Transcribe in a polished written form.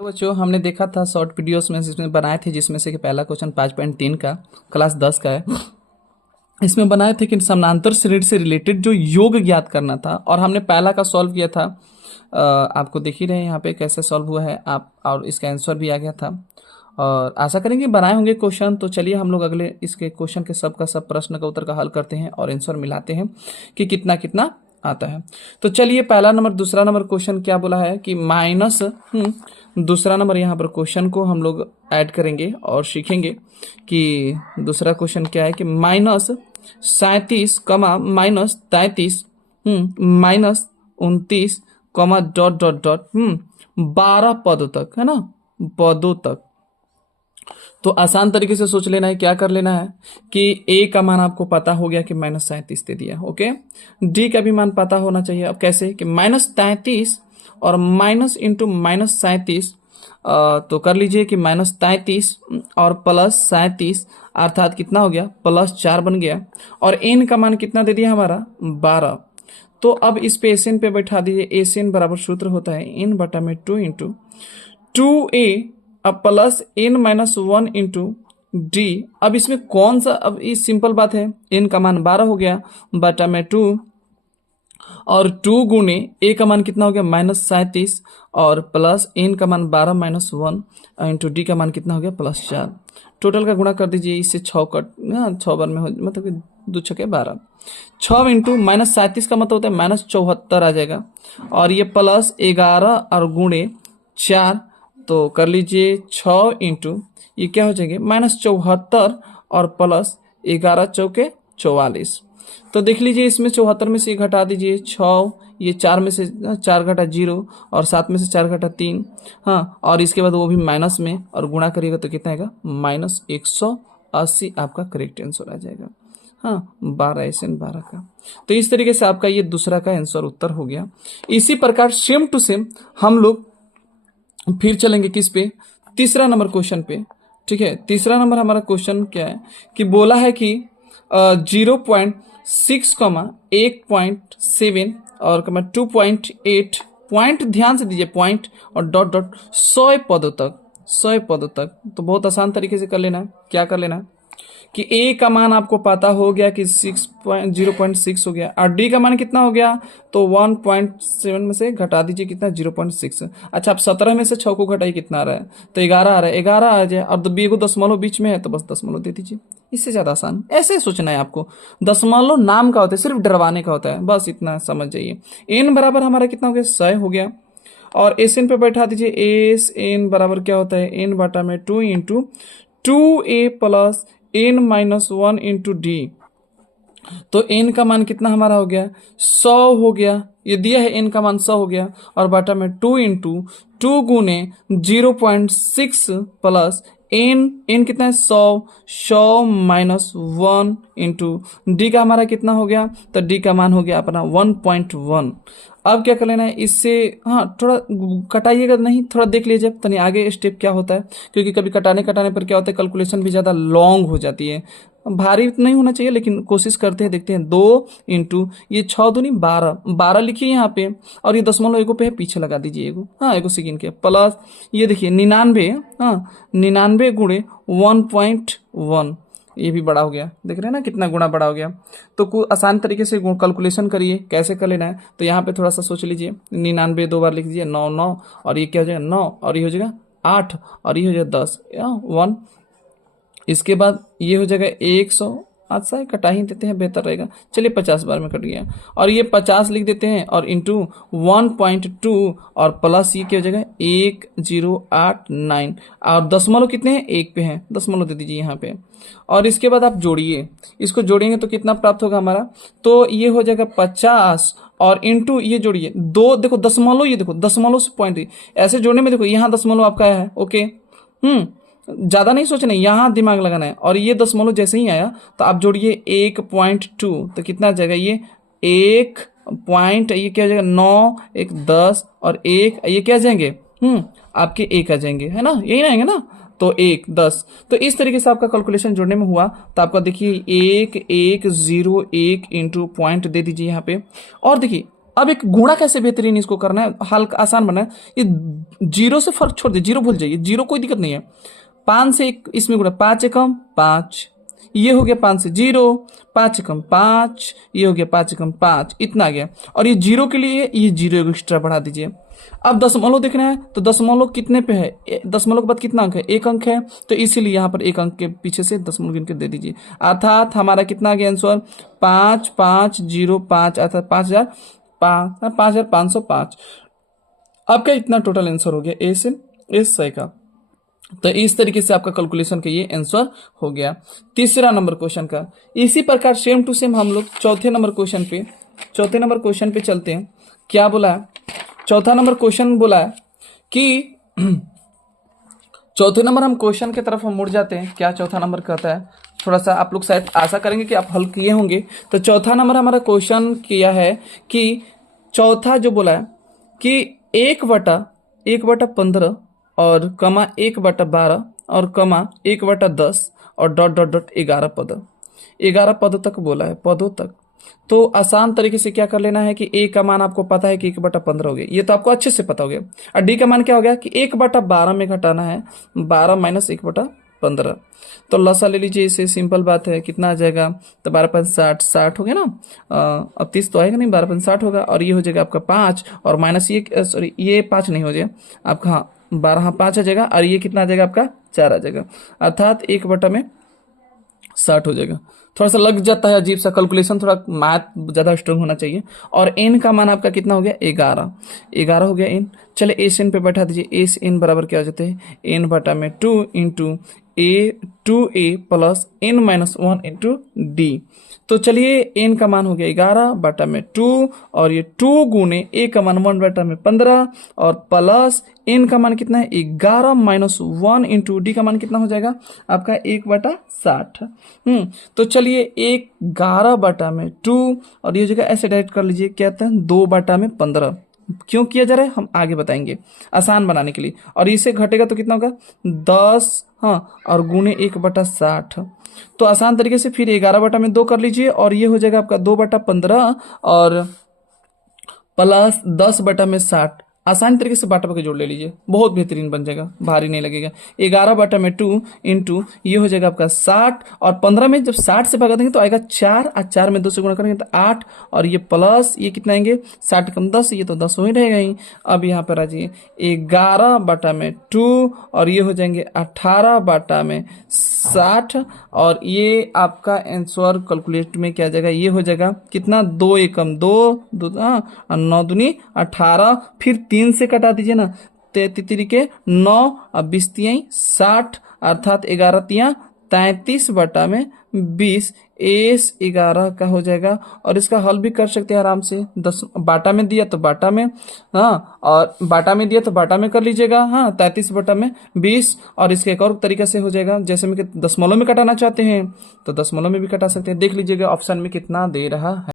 तो बच्चों हमने देखा था शॉर्ट वीडियोस में जिसमें बनाए थे, जिसमें से कि पहला क्वेश्चन 5.3 का क्लास 10 का है। इसमें बनाए थे कि समानांतर श्रेणी से रिलेटेड जो योग ज्ञात करना था, और हमने पहला का सॉल्व किया था। आपको देख ही रहे हैं यहाँ पे कैसे सॉल्व हुआ है आप, और इसका आंसर भी आ गया था। और आशा करेंगे बनाए होंगे क्वेश्चन। तो चलिए हम लोग अगले इसके क्वेश्चन के सब का सब प्रश्न का उत्तर का हल करते हैं और आंसर मिलाते हैं कि कितना कितना आता है। तो चलिए पहला नंबर दूसरा नंबर क्वेश्चन क्या बोला है कि माइनस दूसरा नंबर यहाँ पर क्वेश्चन को हम लोग ऐड करेंगे और सीखेंगे कि दूसरा क्वेश्चन क्या है कि माइनस 37 कमा माइनस 33 माइनस 29 कमा डॉट डॉट डॉट 12 पदों तक, है ना, पदों तक। तो आसान तरीके से सोच लेना है, क्या कर लेना है कि ए का मान आपको पता हो गया कि -37 दे दिया, ओके। डी का भी मान पता होना चाहिए। अब कैसे कि -33 और माइनस इंटू -37, तो कर लीजिए कि -33 और +37 अर्थात कितना हो गया, +4 बन गया। और एन का मान कितना दे दिया हमारा, 12। तो अब इस पे एस एन पे बैठा दीजिए। एस एन बराबर सूत्र होता है n बटा में 2 इंटू 2a अब plus n minus 1 into D. अब इसमें कौन सा, अब ये सिंपल बात है, n का मान 12 हो गया बटा में 2, और 2 गुने a का मान कितना हो गया -37, और प्लस n का मान 12 माइनस 1 इंटू डी का मान कितना हो गया +4। टोटल का गुणा कर दीजिए, इससे 6 कट 6 बार में हो, मतलब कि 2 छके 12। 6 इंटू -37 का मतलब होता है -74 आ जाएगा, और ये +11 और गुणे 4, तो कर लीजिए 6 इंटू ये क्या हो जाएंगे -74 और +11 चौके 44। तो देख लीजिए इसमें 74 में से ये घटा दीजिए 6, ये 4 में से 4 घटा 0, और 7 में से 4 घटा 3, हाँ, और इसके बाद वो भी माइनस में, और गुणा करिएगा तो कितना आएगा -180 आपका करेक्ट आंसर आ जाएगा। हाँ, 12 SN 12 का। तो इस तरीके से आपका ये दूसरा का आंसर उत्तर हो गया। इसी प्रकार सेम टू सेम हम लोग फिर चलेंगे किस पे, तीसरा नंबर क्वेश्चन पे। ठीक है, तीसरा नंबर हमारा क्वेश्चन क्या है कि बोला है कि 0.6 कमा 1.7 और कमा 2.8 पॉइंट, ध्यान से दीजिए पॉइंट और डॉट डॉट 100 पदों तक, 100 पदों तक। तो बहुत आसान तरीके से कर लेना है। क्या कर लेना है कि ए का मान आपको पता हो गया कि 0.6 हो गया, और डी का मान कितना हो गया, तो 1.7 में से घटा दीजिए कितना 0.6। अच्छा, आप 17 में से 6 को घटाइए, कितना आ रहा है, तो 11 आ रहा है, 11 आ जाए, और एगो दशमलव बीच में है तो बस दशमलव दे दीजिए। इससे ज्यादा आसान ऐसे सोचना है आपको। दशमलव नाम का होता है, सिर्फ डरवाने का होता है, बस इतना समझ जाइए। एन बराबर हमारा कितना हो गया, 100 हो गया, और एस एन पे बैठा दीजिए। एस एन बराबर क्या होता है, एन बटा में 2 into 2a plus n minus 1 into D. तो n का मान कितना हमारा हो गया, 100 हो गया, ये दिया है n का मान 100 हो गया, और बाटा में 2 इंटू 2 गुने 0.6 प्लस n कितना है 100 माइनस 1 इंटू डी का हमारा कितना हो गया, तो डी का मान हो गया अपना 1.1। अब क्या कर लेना है इससे, हाँ थोड़ा कटाइएगा नहीं, थोड़ा देख लीजिए तनी आगे स्टेप क्या होता है, क्योंकि कभी कटाने पर क्या होता है कैलकुलेशन भी ज़्यादा लॉन्ग हो जाती है। भारी नहीं होना चाहिए, लेकिन कोशिश करते हैं, देखते हैं। 2 इंटू ये 6 दूनी 12, 12 लिखिए यहाँ पे, और ये दशमलव एगो पे पीछे लगा दीजिए एगो, हाँ एगो सेकेंड के, प्लस ये देखिए 99, हाँ 99 गुणे 1.1, ये भी बड़ा हो गया, देख रहे हैं ना कितना गुना बड़ा हो गया। तो कुछ आसान तरीके से कैलकुलेशन करिए, कैसे कर लेना है, तो यहाँ पे थोड़ा सा सोच लीजिए। 99 2 बार लिख दीजिए, 9 9, और ये क्या हो जाएगा 9, और ये हो जाएगा 8, और ये हो जाएगा 10 1। इसके बाद ये हो जाएगा 100, अच्छा कटा ही देते हैं, बेहतर रहेगा। चलिए 50 बार में कट गया, और ये 50 लिख देते हैं, और इंटू 1.2, और प्लस ये क्या हो जाएगा 1089, और दशमलव कितने हैं, 1 पे हैं, दशमलव दे दीजिए यहाँ पे। और इसके बाद आप जोड़िए, इसको जोड़ेंगे तो कितना प्राप्त होगा हमारा, तो ये हो जाएगा 50, और इंटू ये जोड़िए 2, देखो दशमलव, ये देखो दशमलव से पॉइंट ऐसे जोड़ने में देखो यहाँ दशमलव आपका है, ओके। ज्यादा नहीं सोचना, यहाँ दिमाग लगाना है। और ये दशमलव जैसे ही आया तो आप जोड़िए 1.2, तो कितना आ जाएगा ये 1 पॉइंट, ये क्या आ जाएगा 9 1 10, और 1 ये क्या आ जाएंगे आपके 1 आ जाएंगे, है ना, यही ना आएंगे ना, तो 1 10। तो इस तरीके से आपका कैलकुलेशन जोड़ने में हुआ। तो आपका देखिए 1 1 0 1 इंटू पॉइंट दे दीजिए यहाँ पे, और देखिए अब एक गुणा कैसे बेहतरीन इसको करना है, हल्का आसान बना है। ये जीरो से फर्क छोड़ दे, जीरो भूल जाइए, जीरो कोई दिक्कत नहीं है। 5 से एक इसमें गुणा, 5 एकम 5, ये हो गया 5 से 0, 5 एकम 5, ये हो गया 5 एकम 5, इतना आ गया। और ये जीरो के लिए ये जीरो एक्स्ट्रा बढ़ा दीजिए। अब दशमलव देखना है तो दशमलव कितने पे है, दशमलव के बाद कितना अंक है, एक अंक है, तो इसीलिए यहाँ पर एक अंक के पीछे से दशमलव गिन के दे दीजिए। अर्थात हमारा कितना आ गया आंसर, 5505, अर्थात 5505। आपका इतना टोटल आंसर हो गया ए से एस सही का। तो इस तरीके से आपका कैलकुलेशन का ये आंसर हो गया तीसरा नंबर क्वेश्चन का। इसी प्रकार सेम टू सेम हम लोग चौथे नंबर क्वेश्चन पे चलते हैं। क्या बोला है, चौथा नंबर क्वेश्चन बोला है कि चौथे नंबर हम क्वेश्चन की तरफ हम मुड़ जाते हैं। क्या चौथा नंबर कहता है, थोड़ा सा आप लोग शायद आशा करेंगे कि आप हल किए होंगे। तो चौथा नंबर हमारा क्वेश्चन किया है कि चौथा जो बोला है कि 1/15 और कमा 1/12 और कमा 1/10 और डॉट डॉट डॉट 11 पद तक बोला है, पदों तक। तो आसान तरीके से क्या कर लेना है कि ए का मान आपको पता है कि 1/15 हो गया, ये तो आपको अच्छे से पता हो गया। और डी का मान क्या हो गया कि 1/12 में घटाना है 12 माइनस 1/15। तो लसा ले लीजिए, इसे सिंपल बात है, कितना आ जाएगा, तो 12×5 60 हो गया ना। अब 30 तो आएगा नहीं, 12×5 होगा। और ये हो जाएगा आपका 5 और माइनस ये, सॉरी ये 5 नहीं हो जाएगा आपका, हाँ 12, 5 आ जाएगा। और ये कितना आ जाएगा आपका 4 आ जाएगा, अर्थात 1/60 हो जाएगा। थोड़ा सा लग जाता है अजीब सा कैलकुलेशन, थोड़ा मैथ ज़्यादा स्ट्रांग होना चाहिए। और एन का मान आपका कितना हो गया, 11 हो गया एन। चले एस एन पे बैठा दीजिए, एस एन बराबर क्या हो जाते हैं, एन बटा में 2 इंटू ए 2a plus n minus 1 into D. तो चलिए एन का मान हो गया 11 बटा में 2 और ये 2 गुने ए का मान 1 बटा में 15 और प्लस एन का मान कितना है 11 माइनस 1 इंटू डी का मान कितना हो जाएगा आपका 1/60। तो चलिए 11 बटा में 2 और ये जगह ऐसे डायरेक्ट कर लीजिए, क्या कहते हैं 2 बटा में 15। क्यों किया जा रहा है हम आगे बताएंगे, आसान बनाने के लिए। और इसे घटेगा तो कितना होगा 10, हाँ, और गुने 1/60। तो आसान तरीके से फिर 11 बटा में 2 कर लीजिए और ये हो जाएगा आपका 2/15 और प्लस 10 बटा में 60। आसान तरीके से बाटा के जोड़ ले लीजिए, बहुत बेहतरीन बन जाएगा, भारी नहीं लगेगा। 11 बटा में 2 इंटू ये हो जाएगा आपका 60 और 15 में जब 60 से भगा देंगे तो आएगा 4 और 4 में 2 से गुणा करेंगे तो 8 और ये प्लस ये कितना आएंगे 60 कम 10, ये तो 10 हो ही रहेगा ही। अब यहाँ पर आ जाइए 11 बटा में 2 और ये हो जाएंगे 18 बटा में 60 और ये आपका आंसर कैलकुलेट में क्या जाएगा, ये हो जाएगा कितना 2 एकम 2 9 दूनी 18, फिर 3 से कटा दीजिए ना, 33 के 9 और 20 तियाई 60 अर्थात 11 तिया 33 बटा में 20 एस 11 का हो जाएगा। और इसका हल भी कर सकते हैं आराम से, 10 बाटा में दिया तो बाटा में, हाँ, और बाटा में दिया तो बाटा में कर लीजिएगा, हाँ 33 बटा में 20। और इसका एक और तरीका से हो जाएगा, जैसे में कि दशमलव में कटाना चाहते हैं तो दशमलव में भी कटा सकते हैं। देख लीजिएगा ऑप्शन में कितना दे रहा है।